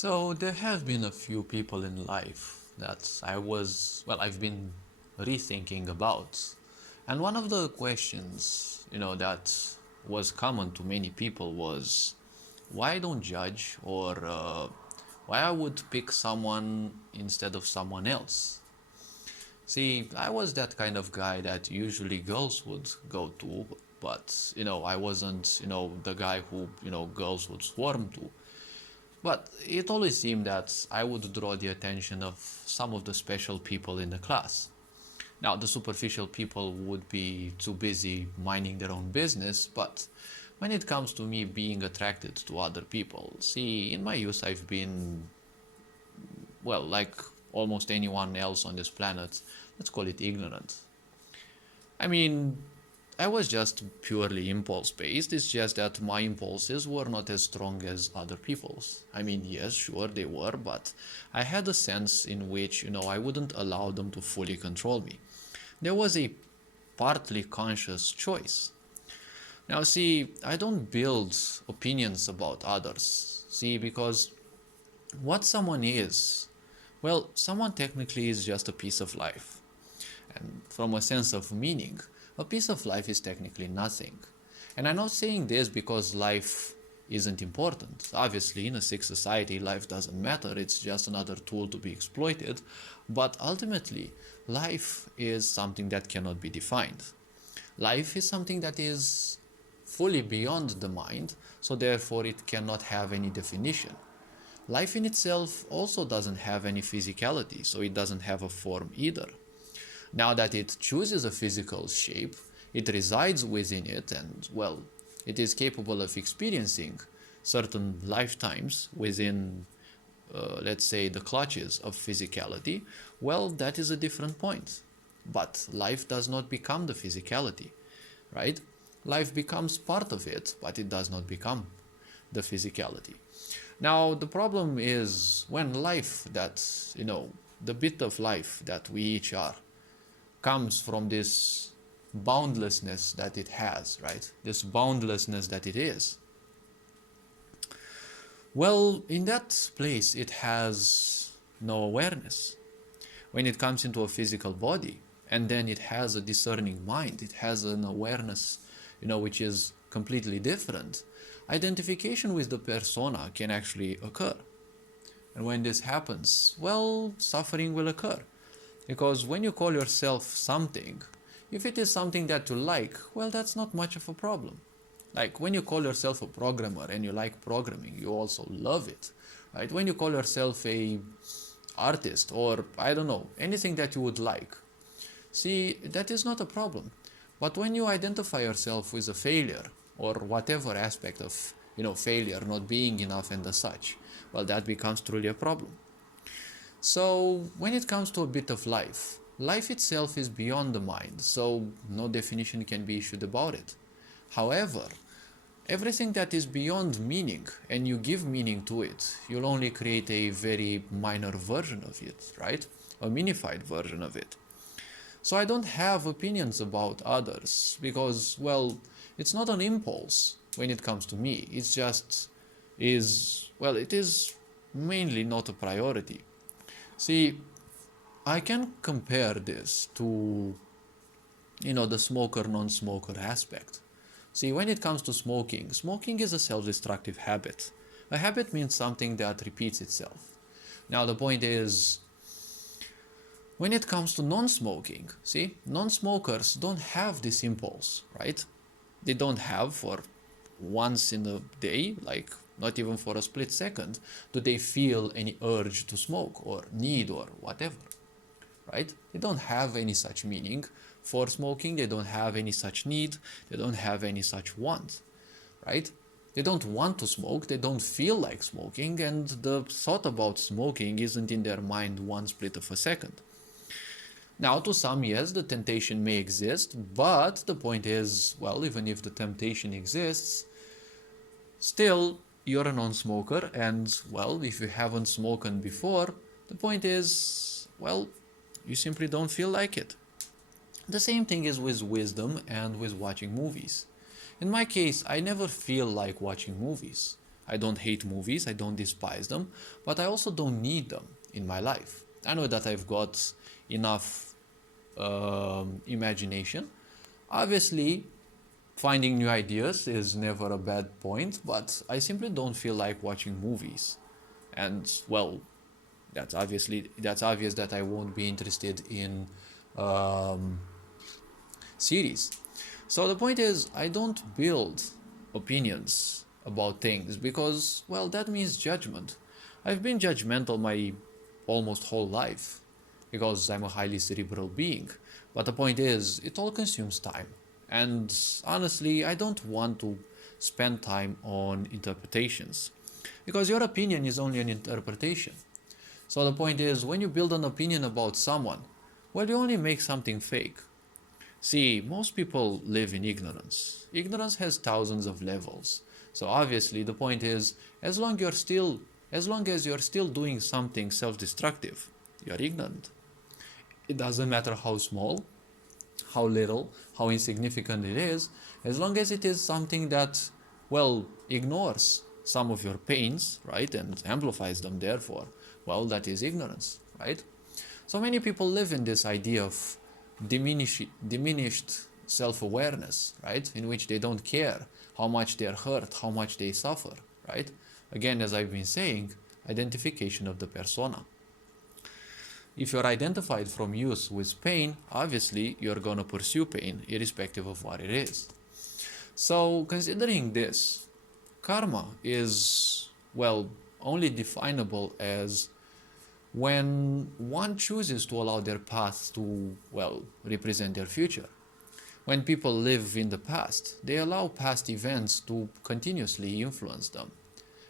So there have been a few people in life that I've been rethinking about. And one of the questions, that was common to many people was why I don't judge or why I would pick someone instead of someone else. See, I was that kind of guy that usually girls would go to, but, I wasn't, the guy who, girls would swarm to. But it always seemed that I would draw the attention of some of the special people in the class. Now, the superficial people would be too busy minding their own business, but when it comes to me being attracted to other people, see, in my youth I've been, well, like almost anyone else on this planet, let's call it ignorant. I mean, I was just purely impulse based. It's just that my impulses were not as strong as other people's. I mean, yes, sure, they were, but I had a sense in which, I wouldn't allow them to fully control me. There was a partly conscious choice. Now, see, I don't build opinions about others. See, because what someone is, well, someone technically is just a piece of life. And from a sense of meaning, a piece of life is technically nothing. And I'm not saying this because life isn't important. Obviously, in a sick society, life doesn't matter. It's just another tool to be exploited. But ultimately, life is something that cannot be defined. Life is something that is fully beyond the mind, so therefore it cannot have any definition. Life in itself also doesn't have any physicality, so it doesn't have a form either. Now that it chooses a physical shape, it resides within it and, well, it is capable of experiencing certain lifetimes within, let's say, the clutches of physicality. Well, that is a different point. But life does not become the physicality, right? Life becomes part of it, but it does not become the physicality. Now, the problem is when life that, the bit of life that we each are, comes from this boundlessness that it has, right? This boundlessness that it is. Well, in that place, it has no awareness. When it comes into a physical body, and then it has a discerning mind, it has an awareness, which is completely different. Identification with the persona can actually occur. And when this happens, well, suffering will occur. Because when you call yourself something, if it is something that you like, well, that's not much of a problem. Like when you call yourself a programmer and you like programming, you also love it, right? When you call yourself a artist or, I don't know, anything that you would like, see, that is not a problem. But when you identify yourself with a failure or whatever aspect of, failure, not being enough and the such, well, that becomes truly a problem. So when it comes to a bit of life, life itself is beyond the mind, so no definition can be issued about it. However, everything that is beyond meaning and you give meaning to it, you'll only create a very minor version of it, right? A minified version of it. So I don't have opinions about others because, well, it's not an impulse when it comes to me. It's just it is mainly not a priority. See, I can compare this to, the smoker-non-smoker aspect. See, when it comes to smoking, smoking is a self-destructive habit. A habit means something that repeats itself. Now, the point is, when it comes to non-smoking, see, non-smokers don't have this impulse, right? They don't have for once in a day, like not even for a split second, do they feel any urge to smoke or need or whatever, right? They don't have any such meaning for smoking, they don't have any such need, they don't have any such want, right? They don't want to smoke, they don't feel like smoking, and the thought about smoking isn't in their mind one split of a second. Now, to some, yes, the temptation may exist, but the point is, well, even if the temptation exists, still, you're a non-smoker, and, well, if you haven't smoked before, the point is, well, you simply don't feel like it. The same thing is with wisdom and with watching movies. In my case, I never feel like watching movies. I don't hate movies, I don't despise them, but I also don't need them in my life. I know that I've got enough imagination. Obviously, finding new ideas is never a bad point, but I simply don't feel like watching movies. And well, that's obvious that I won't be interested in um, series. So the point is, I don't build opinions about things because, well, that means judgment. I've been judgmental my almost whole life because I'm a highly cerebral being. But the point is, it all consumes time. And honestly, I don't want to spend time on interpretations because your opinion is only an interpretation. So the point is, when you build an opinion about someone, well, you only make something fake. See, most people live in ignorance. Ignorance has thousands of levels. So obviously the point is, as long as you're still doing something self-destructive, you're ignorant. It doesn't matter how small, how little, how insignificant it is, as long as it is something that, well, ignores some of your pains, right, and amplifies them therefore, well, that is ignorance, right? So many people live in this idea of diminished self-awareness, right, in which they don't care how much they're hurt, how much they suffer, right? Again, as I've been saying, identification of the persona. If you're identified from youth with pain, obviously you're gonna pursue pain irrespective of what it is. So considering this, karma is, well, only definable as when one chooses to allow their past to, well, represent their future. When people live in the past, they allow past events to continuously influence them,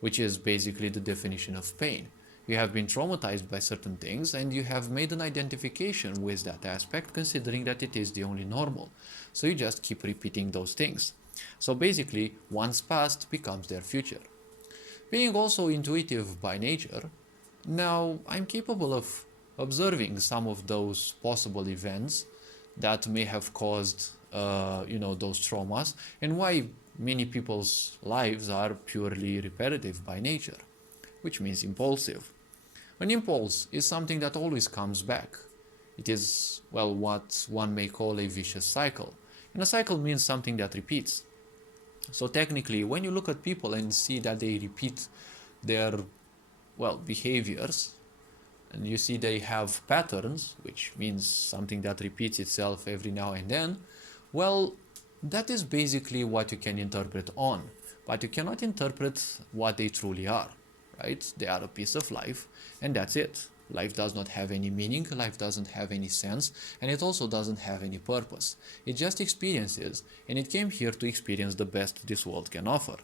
which is basically the definition of pain. You have been traumatized by certain things and you have made an identification with that aspect, considering that it is the only normal. So you just keep repeating those things. So basically, one's past becomes their future. Being also intuitive by nature, now I'm capable of observing some of those possible events that may have caused, those traumas, and why many people's lives are purely repetitive by nature, which means impulsive. An impulse is something that always comes back. It is, well, what one may call a vicious cycle. And a cycle means something that repeats. So technically, when you look at people and see that they repeat their, well, behaviors, and you see they have patterns, which means something that repeats itself every now and then, well, that is basically what you can interpret on, but you cannot interpret what they truly are, right? They are a piece of life, and that's it. Life does not have any meaning, life doesn't have any sense, and it also doesn't have any purpose. It just experiences, and it came here to experience the best this world can offer.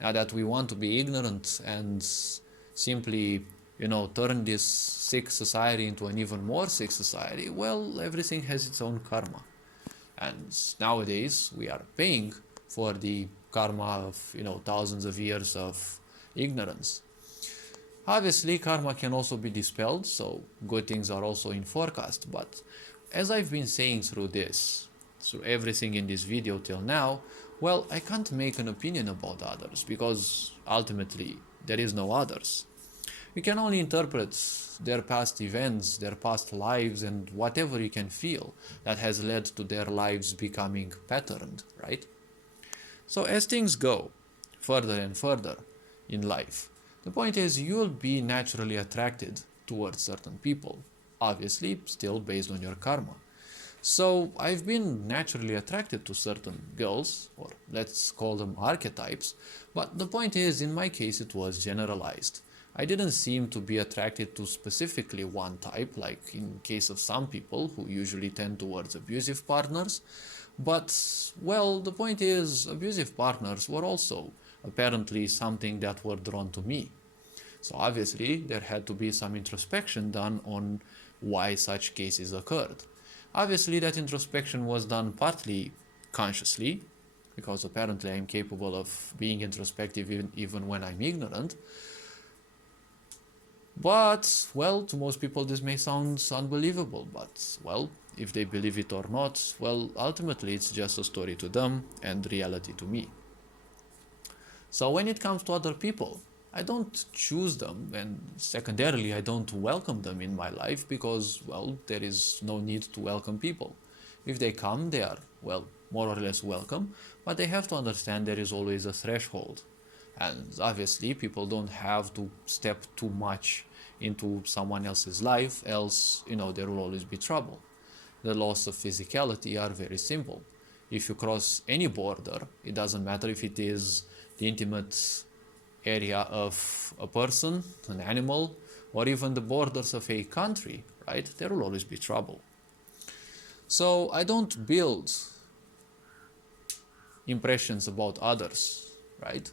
Now that we want to be ignorant and simply, turn this sick society into an even more sick society, well, everything has its own karma. And nowadays we are paying for the karma of, thousands of years of ignorance. Obviously, karma can also be dispelled, so good things are also in forecast. But as I've been saying through everything in this video till now, well, I can't make an opinion about others because ultimately there is no others. You can only interpret their past events, their past lives, and whatever you can feel that has led to their lives becoming patterned, right? So as things go further and further in life, the point is you'll be naturally attracted towards certain people, obviously still based on your karma. So I've been naturally attracted to certain girls, or let's call them archetypes, but the point is, in my case, it was generalized. I didn't seem to be attracted to specifically one type, like in case of some people who usually tend towards abusive partners. But, well, the point is, abusive partners were also apparently something that were drawn to me. So obviously, there had to be some introspection done on why such cases occurred. Obviously, that introspection was done partly consciously, because apparently I'm capable of being introspective even when I'm ignorant. But, well, to most people this may sound unbelievable, but, well, if they believe it or not, well, ultimately it's just a story to them and reality to me. So when it comes to other people, I don't choose them, and secondarily, I don't welcome them in my life because, well, there is no need to welcome people. If they come, they are, well, more or less welcome, but they have to understand there is always a threshold. And obviously, people don't have to step too much into someone else's life, else, there will always be trouble. The laws of physicality are very simple. If you cross any border, it doesn't matter if it is the intimate area of a person, an animal, or even the borders of a country, right? There will always be trouble. So I don't build impressions about others, right?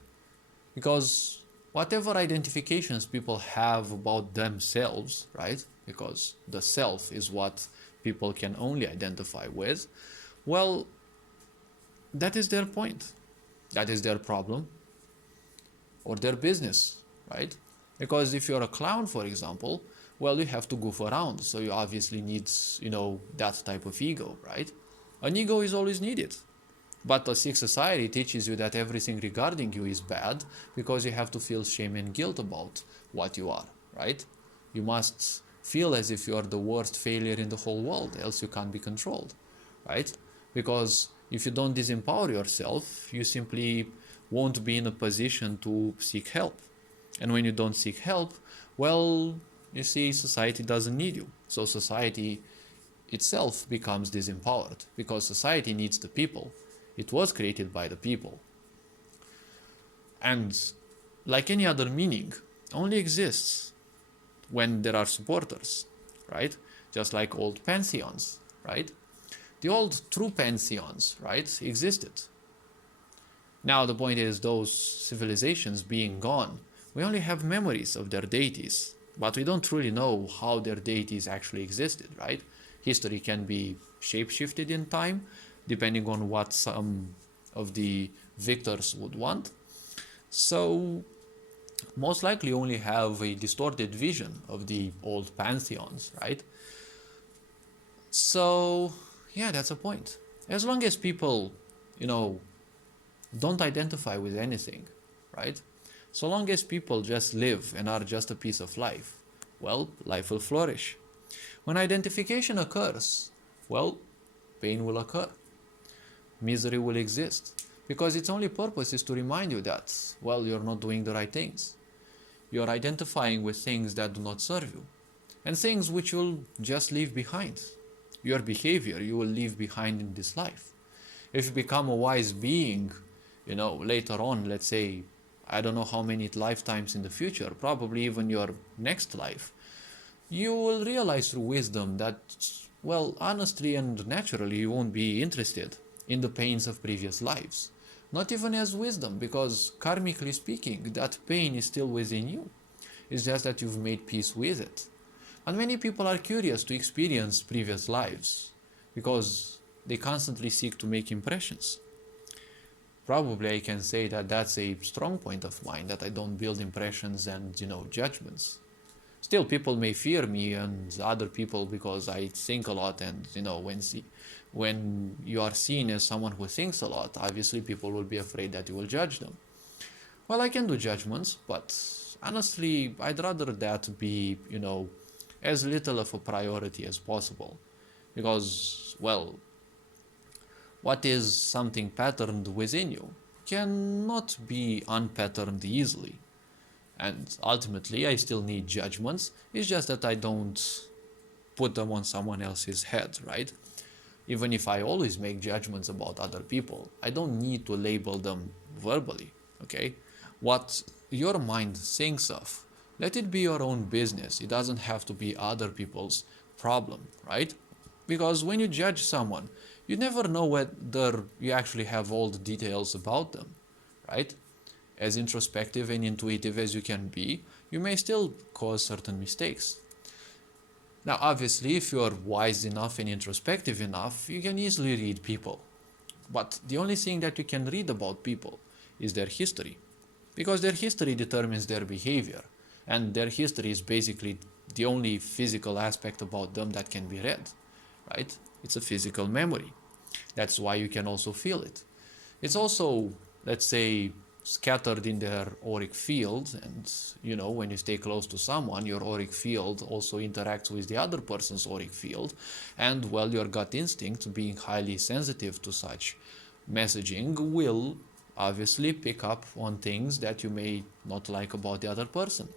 Because whatever identifications people have about themselves, right? Because the self is what people can only identify with, well, that is their point. That is their problem or their business, right? Because if you're a clown, for example, well, you have to goof around. So you obviously need, that type of ego, right? An ego is always needed. But a sick society teaches you that everything regarding you is bad because you have to feel shame and guilt about what you are, right? You must feel as if you are the worst failure in the whole world, else you can't be controlled, right? Because if you don't disempower yourself, you simply won't be in a position to seek help. And when you don't seek help, well, you see, society doesn't need you. So society itself becomes disempowered because society needs the people. It was created by the people. And like any other meaning, only exists when there are supporters, right? Just like old pantheons, right? The old true pantheons, right, existed. Now the point is, those civilizations being gone, we only have memories of their deities, but we don't truly know how their deities actually existed, right? History can be shape-shifted in time, depending on what some of the victors would want. So most likely only have a distorted vision of the old pantheons, right? So yeah, that's a point. As long as people, don't identify with anything, right? So long as people just live and are just a piece of life, well, life will flourish. When identification occurs, well, pain will occur. Misery will exist. Because its only purpose is to remind you that, well, you're not doing the right things. You're identifying with things that do not serve you. And things which you'll just leave behind. Your behavior you will leave behind in this life. If you become a wise being, later on, let's say, I don't know how many lifetimes in the future, probably even your next life, you will realize through wisdom that, well, honestly and naturally, you won't be interested in the pains of previous lives. Not even as wisdom, because karmically speaking, that pain is still within you. It's just that you've made peace with it. And many people are curious to experience previous lives because they constantly seek to make impressions. Probably I can say that that's a strong point of mine, that I don't build impressions and, judgments. Still, people may fear me and other people because I think a lot, and, when you are seen as someone who thinks a lot, obviously people will be afraid that you will judge them. Well, I can do judgments, but honestly, I'd rather that be, as little of a priority as possible. Because, well, what is something patterned within you cannot be unpatterned easily. And ultimately, I still need judgments. It's just that I don't put them on someone else's head, right? Even if I always make judgments about other people, I don't need to label them verbally, okay? What your mind thinks of, let it be your own business. It doesn't have to be other people's problem, right? Because when you judge someone, you never know whether you actually have all the details about them, right? As introspective and intuitive as you can be, you may still cause certain mistakes. Now, obviously, if you are wise enough and introspective enough, you can easily read people. But the only thing that you can read about people is their history. Because their history determines their behavior. And their history is basically the only physical aspect about them that can be read, right? It's a physical memory. That's why you can also feel it. It's also, let's say, scattered in their auric field, and you know, when you stay close to someone, your auric field also interacts with the other person's auric field, and well, your gut instinct, being highly sensitive to such messaging, will obviously pick up on things that you may not like about the other person.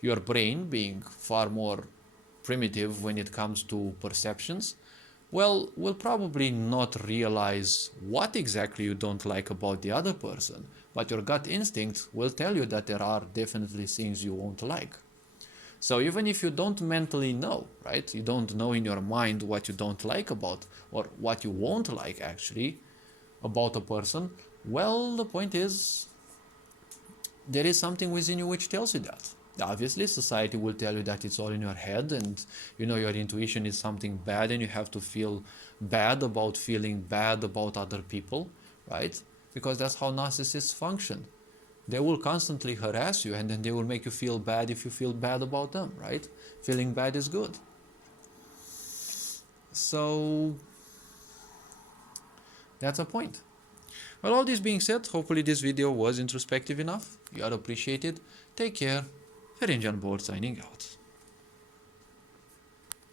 Your brain, being far more primitive when it comes to perceptions, well, will probably not realize what exactly you don't like about the other person, but your gut instinct will tell you that there are definitely things you won't like. So even if you don't mentally know, right, you don't know in your mind what you don't like about, or what you won't like actually about a person, well, the point is, there is something within you which tells you that. Obviously, society will tell you that it's all in your head, and you know, your intuition is something bad, and you have to feel bad about feeling bad about other people, right? Because that's how narcissists function. They will constantly harass you, and then they will make you feel bad if you feel bad about them, right? Feeling bad is good. So that's a point. Well, all this being said, hopefully this video was introspective enough. You are appreciated. Take care. Ferenc on board signing out.